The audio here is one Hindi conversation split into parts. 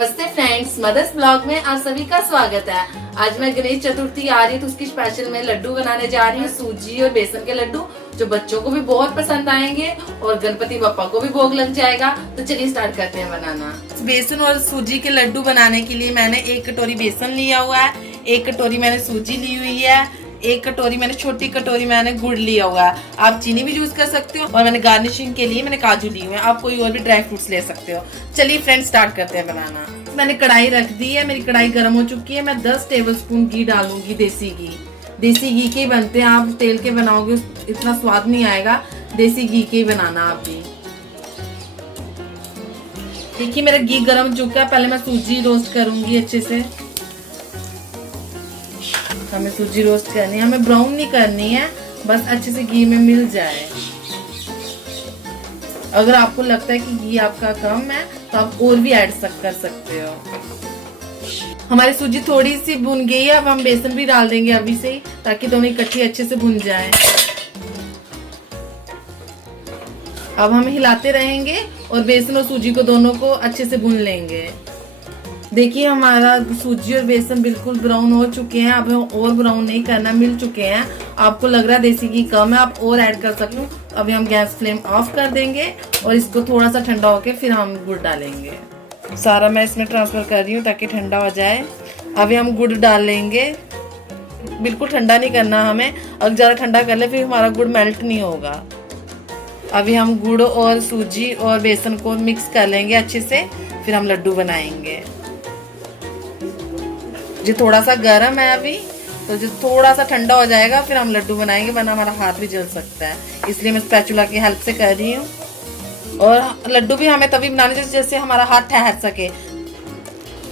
नमस्ते फ्रेंड्स, मदर्स ब्लॉग में आप सभी का स्वागत है। आज मैं गणेश चतुर्थी आ रही है तो उसकी स्पेशल में लड्डू बनाने जा रही हूँ। सूजी और बेसन के लड्डू जो बच्चों को भी बहुत पसंद आएंगे और गणपति बप्पा को भी भोग लग जाएगा। तो चलिए स्टार्ट करते हैं बनाना। बेसन और सूजी के लड्डू बनाने के लिए मैंने 1 कटोरी बेसन लिया हुआ है, 1 कटोरी मैंने सूजी ली हुई है, 1 कटोरी मैंने छोटी कटोरी मैंने गुड़ लिया हुआ है। आप चीनी भी यूज कर सकते हो और मैंने गार्निशिंग के लिए मैंने काजू लिए हुए हैं। आप कोई और भी ड्राई फ्रूट्स ले सकते हो। चलिए फ्रेंड्स स्टार्ट करते हैं बनाना। मैंने कढ़ाई रख दी है, मेरी कढ़ाई गर्म हो चुकी है। मैं 10 टेबलस्पून घी डालूंगी, देसी घी। देसी घी के बनते हैं, आप तेल के बनाओगे इतना स्वाद नहीं आएगा। देसी घी के ही बनाना आप भी। देखिए मेरा घी गर्म हो चुका है। पहले मैं सूजी रोस्ट करूंगी अच्छे से। हमें सूजी रोस्ट करनी है, हमें ब्राउन नहीं करनी है, बस अच्छे से घी में मिल जाए। अगर आपको लगता है कि घी आपका कम है तो आप और भी ऐड कर सकते हो। हमारी सूजी थोड़ी सी भुन गई है। अब हम बेसन भी डाल देंगे अभी से ही, ताकि दोनों इकट्ठी अच्छे से भुन जाए। अब हम हिलाते रहेंगे और बेसन और सूजी को दोनों को अच्छे से भून लेंगे। देखिए हमारा सूजी और बेसन बिल्कुल ब्राउन हो चुके हैं। अब हम और ब्राउन नहीं करना, मिल चुके हैं। आपको लग रहा है देसी घी कम है, आप और ऐड कर सकते हो। अभी हम गैस फ्लेम ऑफ कर देंगे और इसको थोड़ा सा ठंडा होके फिर हम गुड़ डालेंगे। सारा मैं इसमें ट्रांसफर कर रही हूँ ताकि ठंडा हो जाए। अभी हम गुड़ डाल लेंगे। बिल्कुल ठंडा नहीं करना हमें, अगर ज्यादा ठंडा कर ले फिर हमारा गुड़ मेल्ट नहीं होगा। अभी हम गुड़ और सूजी और बेसन को मिक्स कर लेंगे अच्छे से, फिर हम लड्डू बनाएंगे। जो थोड़ा सा गर्म है अभी, तो जो थोड़ा सा ठंडा हो जाएगा फिर हम लड्डू बनाएंगे, वरना हमारा हाथ भी जल सकता है। इसलिए मैं स्पैचुला की हेल्प से कर रही हूँ। और लड्डू भी हमें तभी बनाने जैसे हमारा हाथ ठहर सके।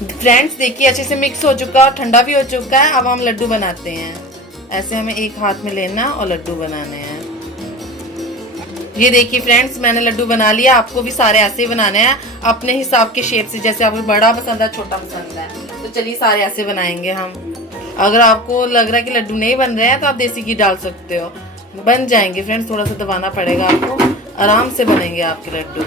फ्रेंड्स देखिए अच्छे से मिक्स हो चुका और ठंडा भी हो चुका है। अब हम लड्डू बनाते हैं। ऐसे हमें एक हाथ में लेना और लड्डू बनाने हैं। ये देखिए फ्रेंड्स मैंने लड्डू बना लिया। आपको भी सारे ऐसे ही बनाने हैं, अपने हिसाब के शेप से, जैसे आपको बड़ा पसंद है छोटा पसंद है। तो चलिए सारे ऐसे बनाएंगे हम। अगर आपको लग रहा है कि लड्डू नहीं बन रहे हैं तो आप देसी घी डाल सकते हो, बन जाएंगे। फ्रेंड्स थोड़ा सा दबाना पड़ेगा आपको, आराम से बनेंगे आपके लड्डू।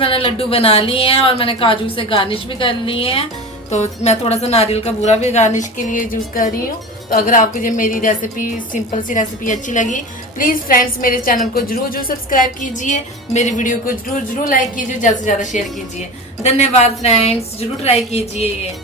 मैंने लड्डू बना लिए हैं और मैंने काजू से गार्निश भी कर लिए हैं। तो मैं थोड़ा सा नारियल का बूरा भी गार्निश के लिए यूज कर रही हूँ। तो अगर आपको जो मेरी रेसिपी, सिंपल सी रेसिपी अच्छी लगी, प्लीज फ्रेंड्स मेरे चैनल को जरूर सब्सक्राइब कीजिए, मेरी वीडियो को जरूर लाइक कीजिए, ज्यादा से ज्यादा शेयर कीजिए। धन्यवाद फ्रेंड्स, जरूर ट्राई कीजिए ये।